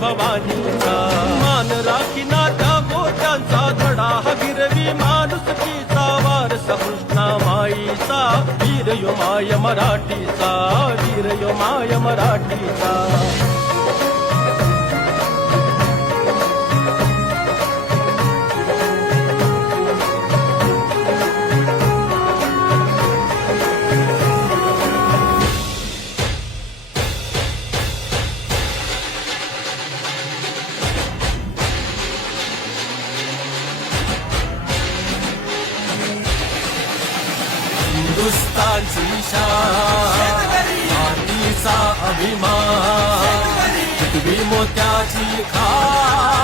भवानीचा मान राखीना त्या गोत्यांचा धडा हा गिरवी माणुसकीचा वारसा कृष्णा माईचा वीर यो माय मराठीचा वीर यो माय मराठीचा हिंदुस्थानची शान मातीचा अभिमान पृथ्वी मोत्याची खान